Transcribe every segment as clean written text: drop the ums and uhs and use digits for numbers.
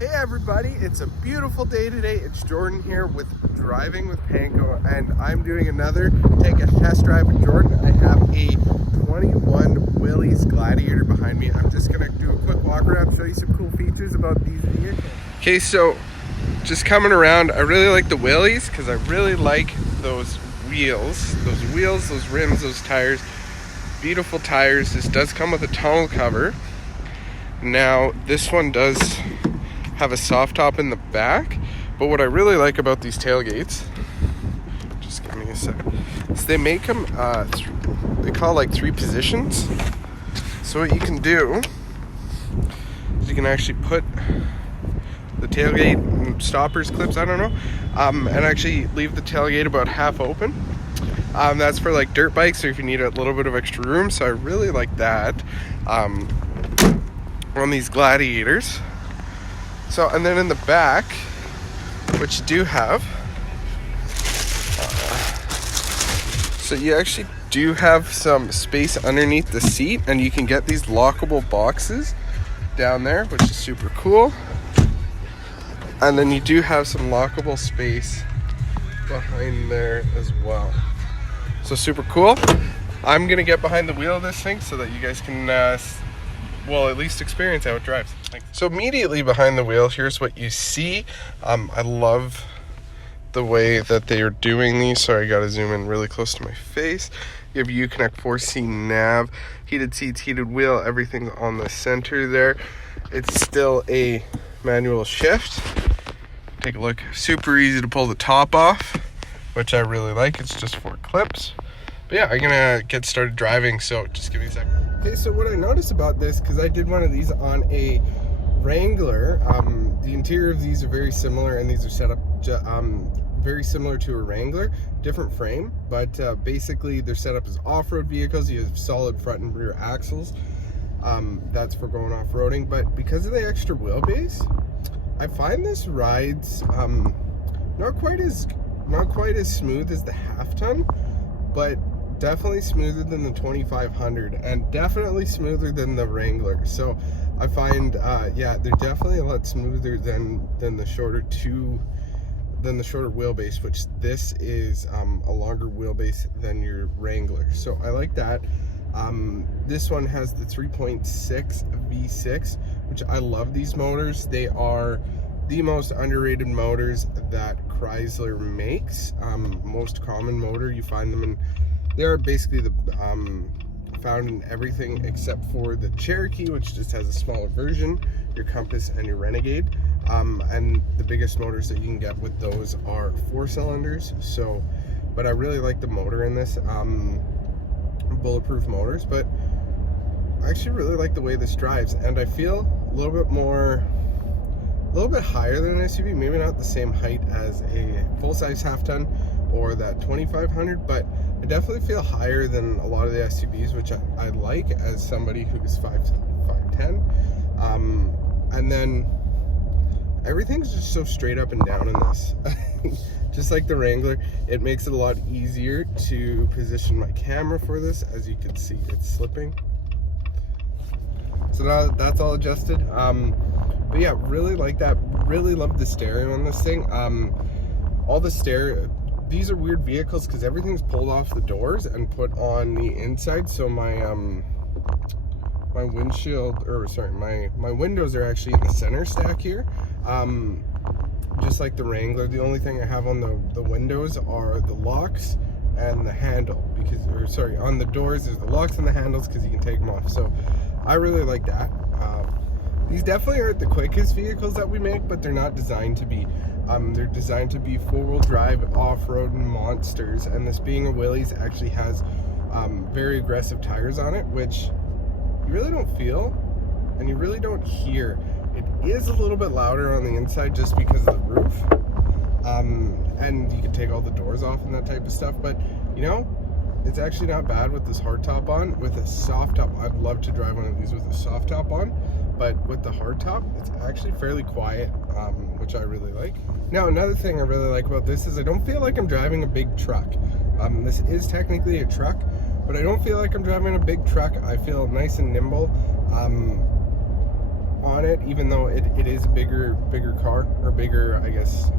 Hey everybody, it's a beautiful day today. It's Jordan here with Driving with Panko, and I'm doing another take a test drive with Jordan. I have a 21 Willys Gladiator behind me. I'm just gonna do a quick walk around, show you some cool features about these vehicles. Okay, so just coming around, I really like the Willys because I really like those wheels, those rims, those tires. Beautiful tires. This does come with a tonneau cover. Now this one does have a soft top in the back, but what I really like about these tailgates, just give me a sec, is they make them they call like 3 positions. So what you can do is you can actually put the tailgate stoppers, clips, I don't know, and actually leave the tailgate about half open. That's for like dirt bikes or if you need a little bit of extra room. So I really like that on these Gladiators. So, and then in the back, what you do have, so you actually do have some space underneath the seat, and you can get these lockable boxes down there, which is super cool. And then you do have some lockable space behind there as well. So super cool. I'm gonna get behind the wheel of this thing so that you guys can well, at least experience how it drives. Thanks. So immediately behind the wheel, here's what you see. I love the way that they are doing these. Sorry, I gotta zoom in really close to my face. You have Uconnect 4C nav, heated seats, heated wheel, everything's on the center there. It's still a manual shift. Take a look, super easy to pull the top off, which I really like. It's just 4 clips. But yeah, I'm gonna get started driving, so just give me a second. Okay, so what I noticed about this, because I did one of these on a Wrangler, the interior of these are very similar, and these are set up very similar to a Wrangler, different frame, but basically they're set up as off-road vehicles. You have solid front and rear axles. That's for going off-roading, but because of the extra wheelbase, I find this rides not quite as smooth as the half-ton, but definitely smoother than the 2500 and definitely smoother than the Wrangler. So I find yeah, they're definitely a lot smoother than the shorter wheelbase, which this is a longer wheelbase than your Wrangler. So I like that. This one has the 3.6 V6, which I love these motors. They are the most underrated motors that Chrysler makes. Most common motor, you find them in, they're basically the found in everything except for the Cherokee, which just has a smaller version, your Compass and your Renegade. And the biggest motors that you can get with those are 4 cylinders. So, but I really like the motor in this, bulletproof motors, but I actually really like the way this drives, and I feel a little bit higher than an SUV, maybe not the same height as a full-size half-ton or that 2500, but I definitely feel higher than a lot of the SUVs, which I like as somebody who's 5'10". And then everything's just so straight up and down in this. Just like the Wrangler, it makes it a lot easier to position my camera for this. As you can see, it's slipping. So now that's all adjusted. But yeah, really like that. Really love the stereo on this thing. All the stereo, these are weird vehicles because everything's pulled off the doors and put on the inside. So my my windshield, or sorry, my windows are actually in the center stack here. Just like the Wrangler, the only thing I have on the windows are the locks and the handle, because, or sorry, on the doors there's the locks and the handles because you can take them off. So I really like that. These definitely aren't the quickest vehicles that we make, but they're not designed to be. They're designed to be 4-wheel drive off-road monsters, and this being a Willys actually has very aggressive tires on it, which you really don't feel and you really don't hear. It is a little bit louder on the inside just because of the roof, and you can take all the doors off and that type of stuff, but you know, it's actually not bad with this hard top on. With a soft top, I'd love to drive one of these with a soft top on, but with the hard top, it's actually fairly quiet, which I really like. Now, another thing I really like about this is I don't feel like I'm driving a big truck. This is technically a truck, but I don't feel like I'm driving a big truck. I feel nice and nimble on it, even though it is a bigger car, or bigger, I guess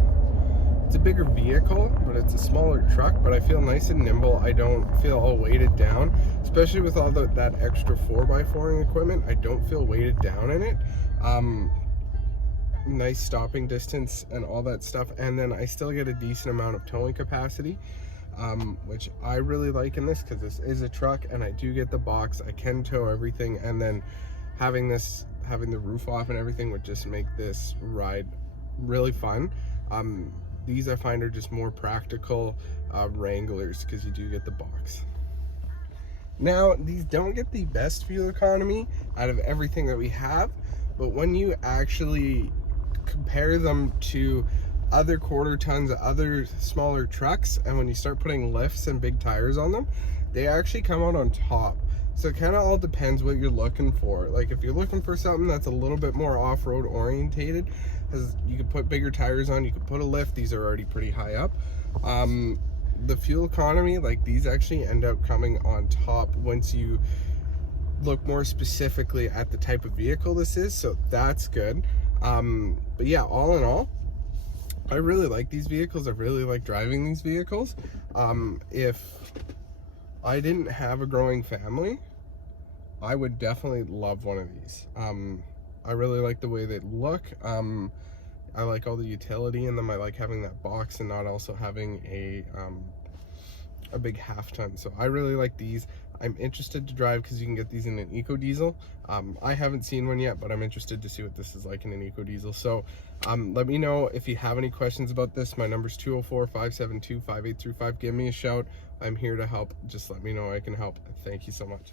it's a bigger vehicle, but it's a smaller truck. But I feel nice and nimble. I don't feel all weighted down, especially with all that extra 4x4 equipment. I don't feel weighted down in it. Nice stopping distance and all that stuff, and then I still get a decent amount of towing capacity, which I really like in this, because this is a truck and I do get the box. I can tow everything, and then having the roof off and everything would just make this ride really fun. These I find are just more practical Wranglers, because you do get the box. Now, these don't get the best fuel economy out of everything that we have, but when you actually compare them to other quarter tons, other smaller trucks, and when you start putting lifts and big tires on them, they actually come out on top. So it kind of all depends what you're looking for. Like, if you're looking for something that's a little bit more off-road orientated, because you could put bigger tires on, you could put a lift. These are already pretty high up. The fuel economy, like, these actually end up coming on top once you look more specifically at the type of vehicle this is, so that's good. But yeah, all in all, I really like these vehicles. I really like driving these vehicles. If I didn't have a growing family, I would definitely love one of these. I really like the way they look. I like all the utility in them. I like having that box and not also having a big half ton. So I really like these. I'm interested to drive, because you can get these in an eco diesel. I haven't seen one yet, but I'm interested to see what this is like in an eco diesel. So let me know if you have any questions about this. My number's 204-572-5835. Give me a shout. I'm here to help. Just let me know I can help. Thank you so much.